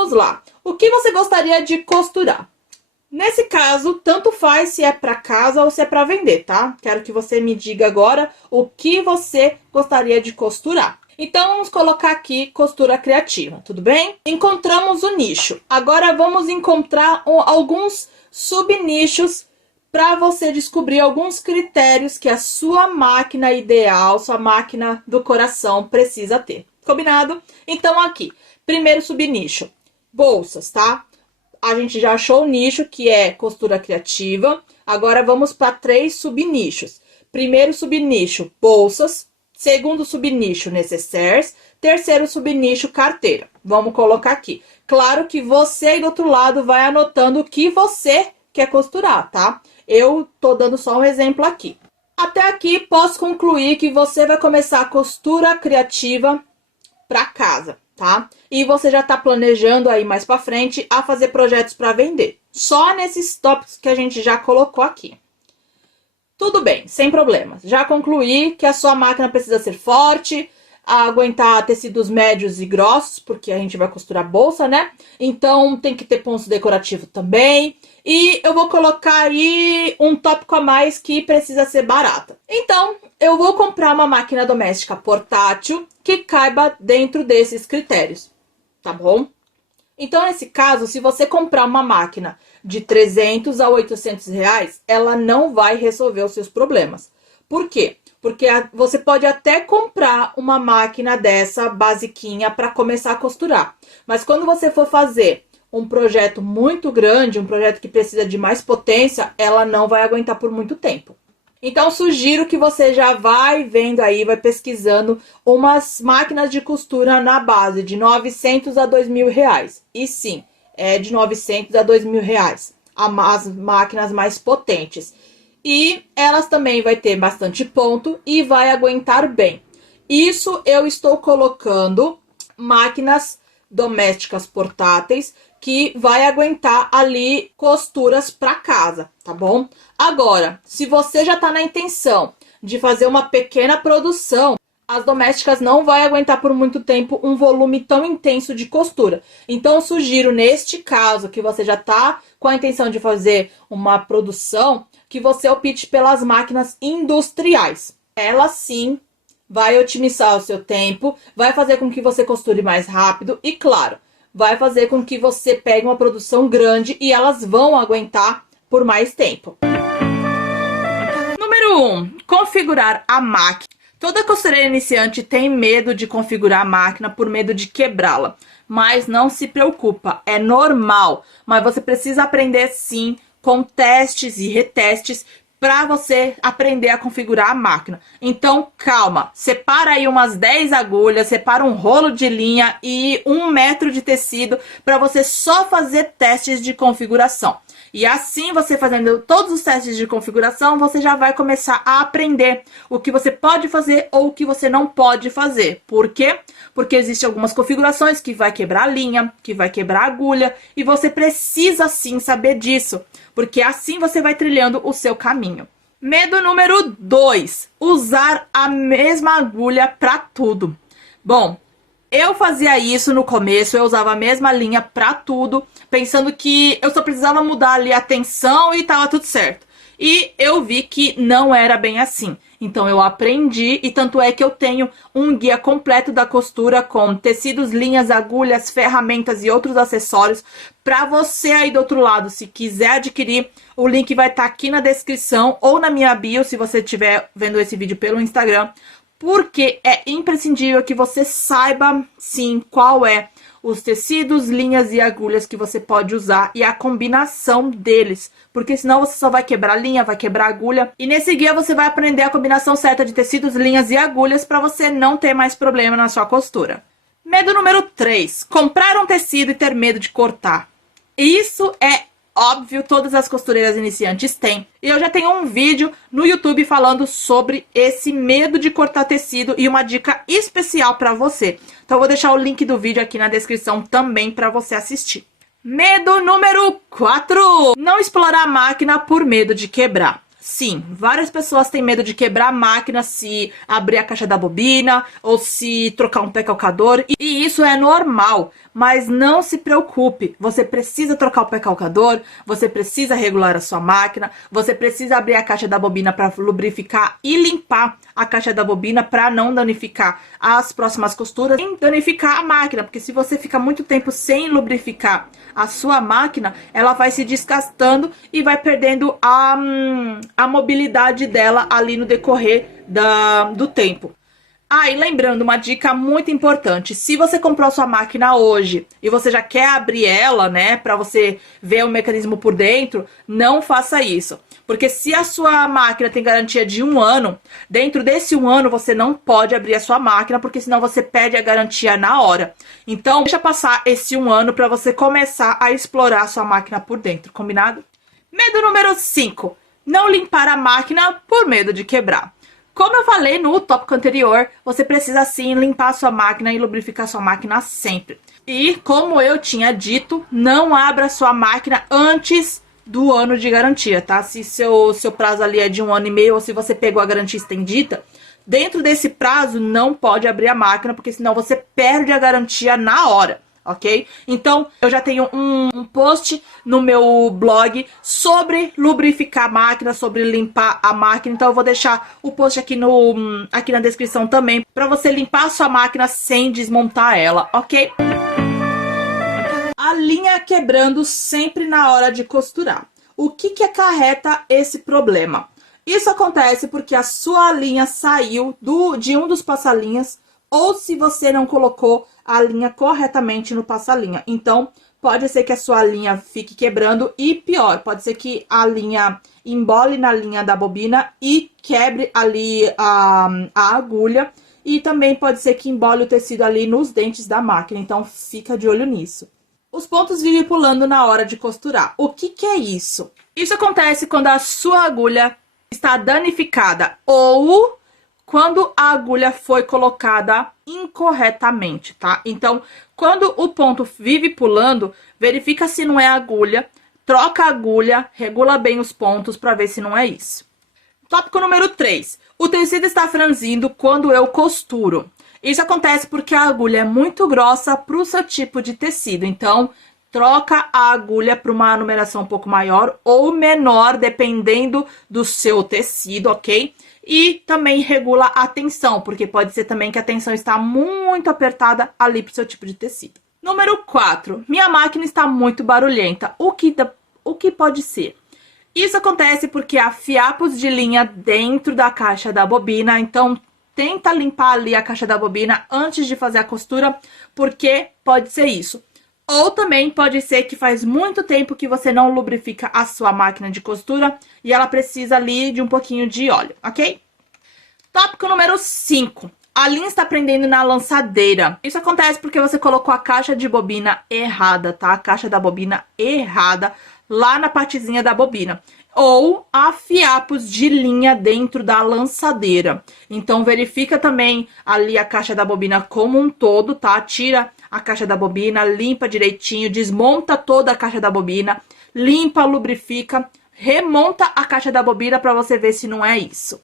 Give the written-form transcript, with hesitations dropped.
vamos lá. O que você gostaria de costurar? Nesse caso, tanto faz se é para casa ou se é para vender, tá? Quero que você me diga agora o que você gostaria de costurar. Então, vamos colocar aqui costura criativa, tudo bem? Encontramos o nicho. Agora, vamos encontrar alguns subnichos para você descobrir alguns critérios que a sua máquina ideal, sua máquina do coração precisa ter. Combinado? Então, aqui, primeiro subnicho, bolsas, tá? A gente já achou o nicho, que é costura criativa. Agora, vamos para 3 subnichos. Primeiro subnicho, bolsas. Segundo subnicho, necessaires. Terceiro subnicho, carteira. Vamos colocar aqui. Claro que você aí do outro lado vai anotando o que você quer costurar, tá? Eu tô dando só um exemplo aqui. Até aqui, posso concluir que você vai começar a costura criativa para casa, tá? E você já tá planejando aí mais para frente a fazer projetos para vender. Só nesses tópicos que a gente já colocou aqui. Tudo bem, sem problemas. Já concluí que a sua máquina precisa ser forte, aguentar tecidos médios e grossos, porque a gente vai costurar bolsa, né? Então, tem que ter ponto decorativo também. E eu vou colocar aí um tópico a mais que precisa ser barata. Então, eu vou comprar uma máquina doméstica portátil que caiba dentro desses critérios, tá bom? Então, nesse caso, se você comprar uma máquina de 300 a 800 reais, ela não vai resolver os seus problemas. Por quê? Porque você pode até comprar uma máquina dessa basiquinha para começar a costurar. Mas quando você for fazer um projeto muito grande, um projeto que precisa de mais potência, ela não vai aguentar por muito tempo. Então, sugiro que você já vai vendo aí, vai pesquisando umas máquinas de costura na base de 900 a 2.000 reais. E sim, é de 900 a 2.000 reais, as máquinas mais potentes. E elas também vai ter bastante ponto e vai aguentar bem. Isso eu estou colocando máquinas domésticas portáteis que vai aguentar ali costuras para casa, tá bom? Agora, se você já tá na intenção de fazer uma pequena produção, as domésticas não vai aguentar por muito tempo um volume tão intenso de costura. Então, eu sugiro, neste caso, que você já tá com a intenção de fazer uma produção, que você opte pelas máquinas industriais. Ela sim vai otimizar o seu tempo, vai fazer com que você costure mais rápido e, claro, vai fazer com que você pegue uma produção grande e elas vão aguentar por mais tempo. Número 1. Configurar a máquina. Toda costureira iniciante tem medo de configurar a máquina por medo de quebrá-la. Mas não se preocupa, é normal. Mas você precisa aprender sim, com testes e retestes, para você aprender a configurar a máquina. Então, calma, separa aí umas 10 agulhas, separa um rolo de linha e 1 metro de tecido para você só fazer testes de configuração. E assim, você fazendo todos os testes de configuração, você já vai começar a aprender o que você pode fazer ou o que você não pode fazer. Por quê? Porque existem algumas configurações que vai quebrar a linha, que vai quebrar a agulha, e você precisa sim saber disso, porque assim você vai trilhando o seu caminho. Medo número 2, usar a mesma agulha para tudo. Bom, eu fazia isso no começo, eu usava a mesma linha pra tudo, pensando que eu só precisava mudar ali a tensão e tava tudo certo. E eu vi que não era bem assim. Então eu aprendi e tanto é que eu tenho um guia completo da costura com tecidos, linhas, agulhas, ferramentas e outros acessórios para você aí do outro lado. Se quiser adquirir, o link vai estar aqui na descrição ou na minha bio, se você estiver vendo esse vídeo pelo Instagram. Porque é imprescindível que você saiba, sim, qual é os tecidos, linhas e agulhas que você pode usar e a combinação deles. Porque senão você só vai quebrar linha, vai quebrar agulha. E nesse guia você vai aprender a combinação certa de tecidos, linhas e agulhas para você não ter mais problema na sua costura. Medo número 3. Comprar um tecido e ter medo de cortar. Isso é óbvio, todas as costureiras iniciantes têm. E eu já tenho um vídeo no YouTube falando sobre esse medo de cortar tecido e uma dica especial para você. Então eu vou deixar o link do vídeo aqui na descrição também para você assistir. Medo número 4. Não explorar a máquina por medo de quebrar. Sim, várias pessoas têm medo de quebrar a máquina se abrir a caixa da bobina ou se trocar um pé calcador. E isso é normal, mas não se preocupe. Você precisa trocar o pé calcador, você precisa regular a sua máquina, você precisa abrir a caixa da bobina para lubrificar e limpar a caixa da bobina para não danificar as próximas costuras e danificar a máquina. Porque se você fica muito tempo sem lubrificar a sua máquina, ela vai se desgastando e vai perdendo a mobilidade dela ali no decorrer do tempo. E lembrando, uma dica muito importante, se você comprou sua máquina hoje e você já quer abrir ela, né, para você ver o mecanismo por dentro, não faça isso. Porque se a sua máquina tem garantia de 1 ano, dentro desse 1 ano você não pode abrir a sua máquina, porque senão você perde a garantia na hora. Então, deixa passar esse 1 ano para você começar a explorar a sua máquina por dentro, combinado? Medo número 5, não limpar a máquina por medo de quebrar. Como eu falei no tópico anterior, você precisa sim limpar a sua máquina e lubrificar a sua máquina sempre. E como eu tinha dito, não abra a sua máquina antes do ano de garantia, tá? Se seu prazo ali é de 1 ano e meio ou se você pegou a garantia estendida, dentro desse prazo não pode abrir a máquina, porque senão você perde a garantia na hora. Ok? Então, eu já tenho um post no meu blog sobre lubrificar a máquina, sobre limpar a máquina. Então, eu vou deixar o post aqui na descrição também, para você limpar a sua máquina sem desmontar ela, ok? A linha quebrando sempre na hora de costurar. O que acarreta esse problema? Isso acontece porque a sua linha saiu de um dos passalinhas, ou se você não colocou a linha corretamente no passa-linha. Então, pode ser que a sua linha fique quebrando e pior, pode ser que a linha embole na linha da bobina e quebre ali a agulha. E também pode ser que embole o tecido ali nos dentes da máquina, então fica de olho nisso. Os pontos vivem pulando na hora de costurar. O que é isso? Isso acontece quando a sua agulha está danificada ou quando a agulha foi colocada incorretamente, tá? Então, quando o ponto vive pulando, verifica se não é a agulha, troca a agulha, regula bem os pontos para ver se não é isso. Tópico número 3. O tecido está franzindo quando eu costuro. Isso acontece porque a agulha é muito grossa para o seu tipo de tecido. Então, troca a agulha para uma numeração um pouco maior ou menor, dependendo do seu tecido, ok? E também regula a tensão, porque pode ser também que a tensão está muito apertada ali para o seu tipo de tecido. Número 4. Minha máquina está muito barulhenta. O que pode ser? Isso acontece porque há fiapos de linha dentro da caixa da bobina, então tenta limpar ali a caixa da bobina antes de fazer a costura, porque pode ser isso. Ou também pode ser que faz muito tempo que você não lubrifica a sua máquina de costura e ela precisa ali de um pouquinho de óleo, ok? Tópico número 5. A linha está prendendo na lançadeira. Isso acontece porque você colocou a caixa de bobina errada, tá? A caixa da bobina errada lá na partezinha da bobina. Ou há fiapos de linha dentro da lançadeira. Então, verifica também ali a caixa da bobina como um todo, tá? Tira a caixa da bobina, limpa direitinho, desmonta toda a caixa da bobina, limpa, lubrifica, remonta a caixa da bobina para você ver se não é isso.